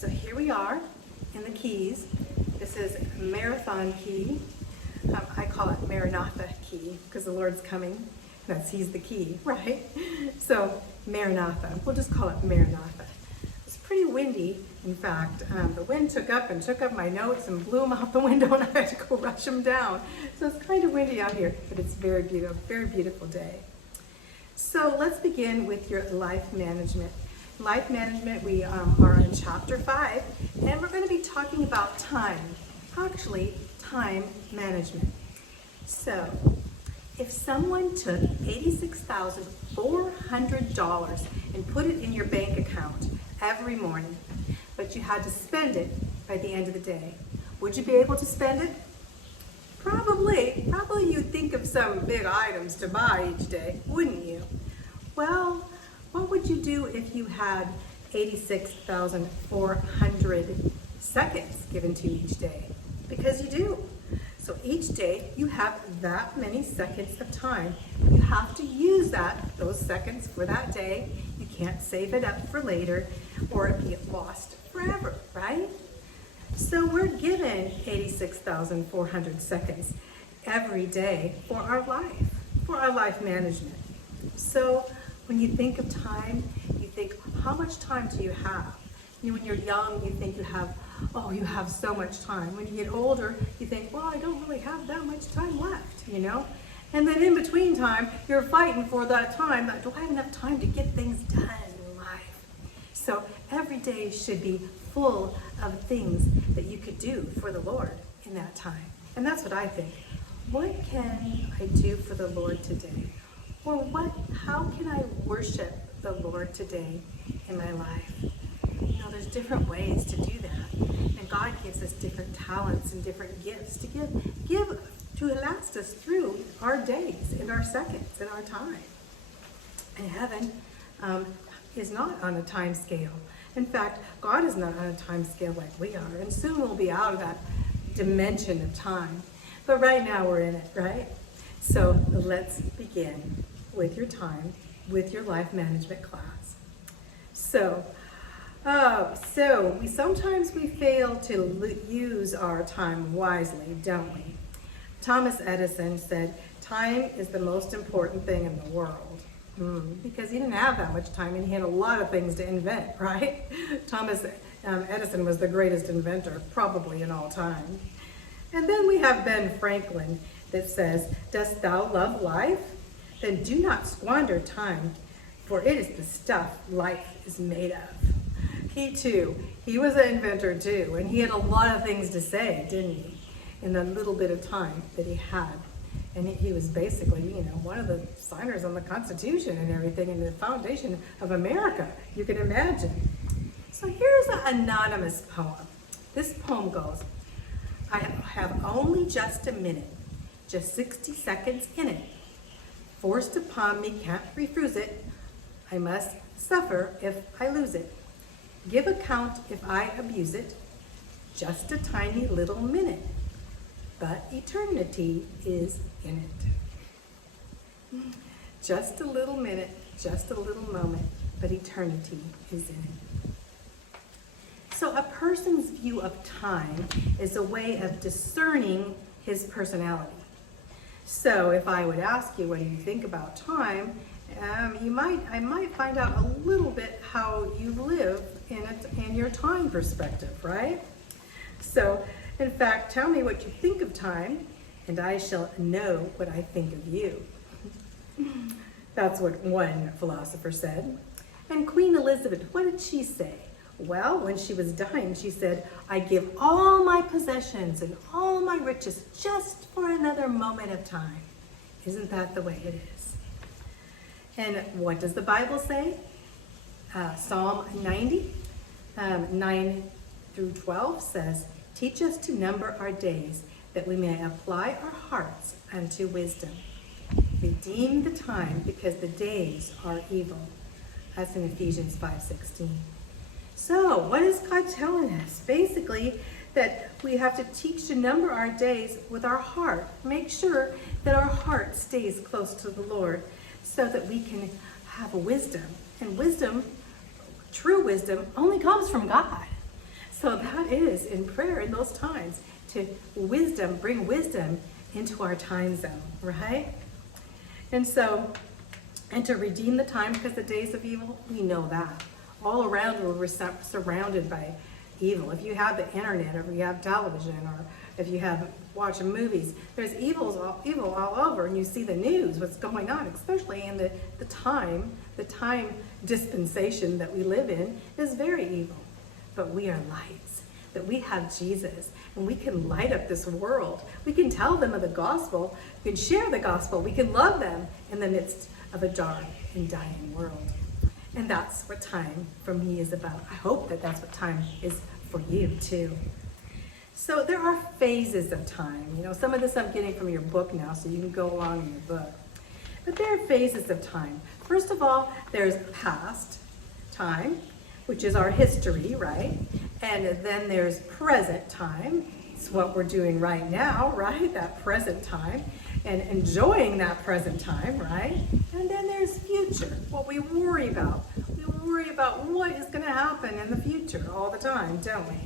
So here we are in the keys. This is Marathon key. I call it Maranatha key because the Lord's coming. He's the key, right? So Maranatha, we'll just call it Maranatha. It's pretty windy, in fact. The wind took up my notes and blew them out the window, and I had to go rush them down. So it's kind of windy out here, but it's very beautiful day. So let's begin with your life management. Life management, we are in chapter 5, and we're going to be talking about time. Actually, time management. So, if someone took $86,400 and put it in your bank account every morning, but you had to spend it by the end of the day, would you be able to spend it? Probably you'd think of some big items to buy each day, wouldn't you? Well, what would you do if you had 86,400 seconds given to you each day? Because you do. So each day you have that many seconds of time. You have to use those seconds for that day. You can't save it up for later or it get lost forever, right? So we're given 86,400 seconds every day for our life management. So when you think of time, you think, how much time do you have? When you're young, you think you have so much time. When you get older, you think, well, I don't really have that much time left, And then in between time, you're fighting for that time. Do I have enough time to get things done in life? So every day should be full of things that you could do for the Lord in that time. And that's what I think. What can I do for the Lord today? Or how can I worship the Lord today in my life? There's different ways to do that. And God gives us different talents and different gifts to give to last us through our days and our seconds and our time. And heaven is not on a time scale. In fact, God is not on a time scale like we are. And soon we'll be out of that dimension of time. But right now we're in it, right? So let's begin with your time, with your life management class. So sometimes we fail to use our time wisely, don't we? Thomas Edison said, time is the most important thing in the world. Because he didn't have that much time and he had a lot of things to invent, right? Thomas Edison was the greatest inventor, probably in all time. And then we have Ben Franklin that says, dost thou love life? Then do not squander time, for it is the stuff life is made of. He was an inventor too, and he had a lot of things to say, didn't he, in the little bit of time that he had. And he was basically, one of the signers on the Constitution and everything, and the foundation of America, you can imagine. So here's an anonymous poem. This poem goes, I have only just a minute, just 60 seconds in it. Forced upon me, can't refuse it. I must suffer if I lose it. Give account if I abuse it. Just a tiny little minute, but eternity is in it. Just a little minute, just a little moment, but eternity is in it. So a person's view of time is a way of discerning his personality. So if I would ask you, what do you think about time? I might find out a little bit how you live in your time perspective, right? So, in fact, tell me what you think of time, and I shall know what I think of you. That's what one philosopher said. And Queen Elizabeth, what did she say? Well, when she was dying, she said, I give all my possessions and all my riches just for another moment of time. Isn't that the way it is? And what does the Bible say? Psalm 90, 9 through 12 says, teach us to number our days, that we may apply our hearts unto wisdom. Redeem the time, because the days are evil. That's in Ephesians 5:16. So, what is God telling us? Basically, that we have to teach to number our days with our heart. Make sure that our heart stays close to the Lord so that we can have wisdom. And wisdom, true wisdom, only comes from God. So that is in prayer in those times to bring wisdom into our time zone, right? And so, and to redeem the time because the days of evil, we know that. All around we're surrounded by evil. If you have the internet or if you have television or if you have watching movies, there's evil all over, and you see the news, what's going on, especially in the time dispensation that we live in is very evil. But we are lights, that we have Jesus, and we can light up this world. We can tell them of the gospel, we can share the gospel, we can love them in the midst of a dark and dying world. And that's what time for me is about. I hope that that's what time is for you too. So there are phases of time. You know, some of this I'm getting from your book now, so you can go along in your book. But there are phases of time. First of all, there's past time, which is our history, right? And then there's present time. It's what we're doing right now, right? That present time. And enjoying that present time, right? And then there's future, what we worry about. We worry about what is going to happen in the future all the time, don't we?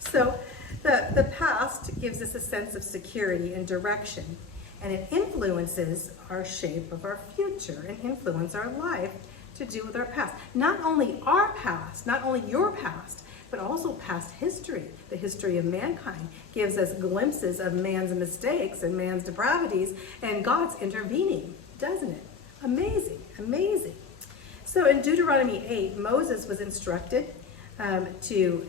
So the past gives us a sense of security and direction, and it influences our shape of our future and influence our life to do with our past. Not only our past, not only your past, but also past history. The history of mankind gives us glimpses of man's mistakes and man's depravities and God's intervening, doesn't it? Amazing, amazing. So in Deuteronomy 8, Moses was instructed to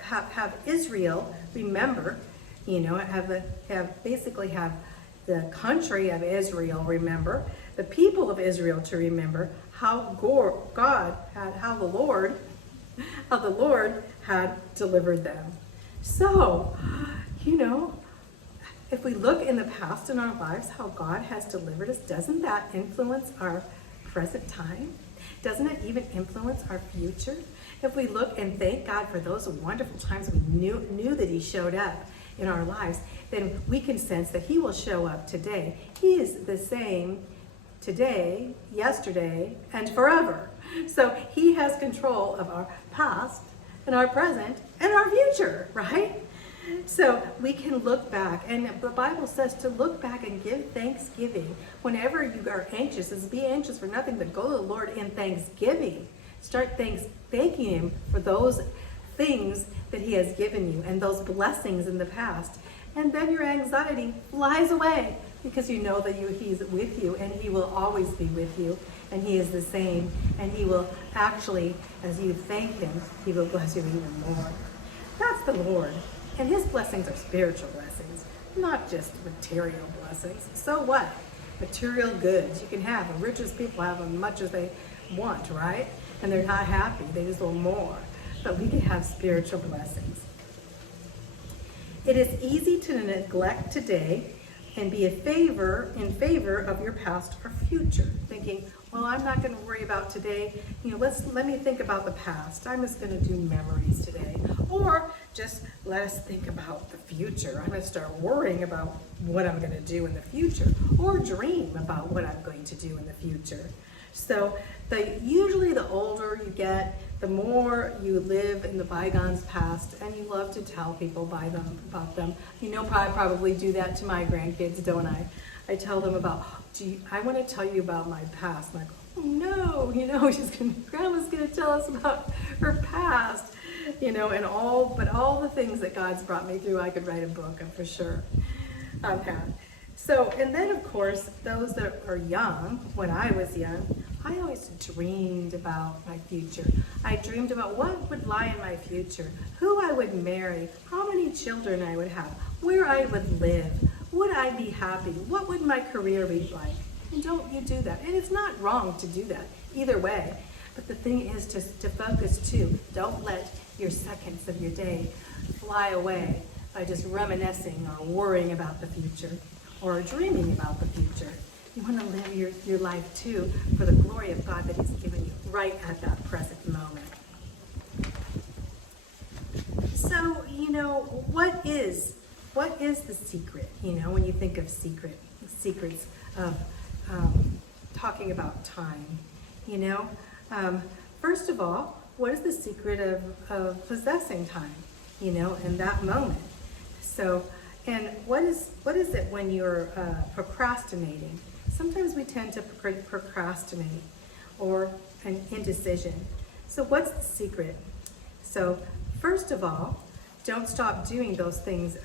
have Israel remember, you know, have the country of Israel remember, the people of Israel to remember how the Lord had delivered them. So, you know, if we look in the past in our lives, how God has delivered us, doesn't that influence our present time? Doesn't it even influence our future? If we look and thank God for those wonderful times we knew that He showed up in our lives, then we can sense that He will show up today. He is the same today, yesterday, and forever. So He has control of our past and our present and our future, right? So we can look back, and the Bible says to look back and give thanksgiving. Whenever you are anxious, is be anxious for nothing, but go to the Lord in thanksgiving. Start thanking Him for those things that He has given you and those blessings in the past. And then your anxiety flies away because you know that He's with you, and He will always be with you, and He is the same, and He will actually, as you thank Him, He will bless you even more. That's the Lord. And His blessings are spiritual blessings, not just material blessings. So what? Material goods you can have. The richest people have as much as they want, right? And they're not happy. They just want more. But we can have spiritual blessings. It is easy to neglect today and be in favor of your past or future, thinking, well, I'm not going to worry about today. You know, let me think about the past. I'm just going to do memories today. Or just let us think about the future. I'm going to start worrying about what I'm going to do in the future, or dream about what I'm going to do in the future. So usually the older you get, the more you live in the bygones past, and you love to tell people about them. You know, I probably do that to my grandkids, don't I? I tell them about, I want to tell you about my past. And I go, oh no, you know, Grandma's going to tell us about her past, you know, but all the things that God's brought me through, I could write a book of for sure. So, and then of course, those that are young, when I was young, I always dreamed about my future. I dreamed about what would lie in my future, who I would marry, how many children I would have, where I would live, would I be happy, what would my career be like? And don't you do that. And it's not wrong to do that, either way. But the thing is to focus too. Don't let your seconds of your day fly away by just reminiscing or worrying about the future or dreaming about the future. You want to live your life too for the glory of God that He's given you right at that present moment. So, you know, what is the secret? You know, when you think of secrets of talking about time, you know, first of all, what is the secret of possessing time? in that moment. So, and what is it when you're procrastinating? Sometimes we tend to procrastinate or an indecision. So what's the secret? So first of all, don't stop doing those things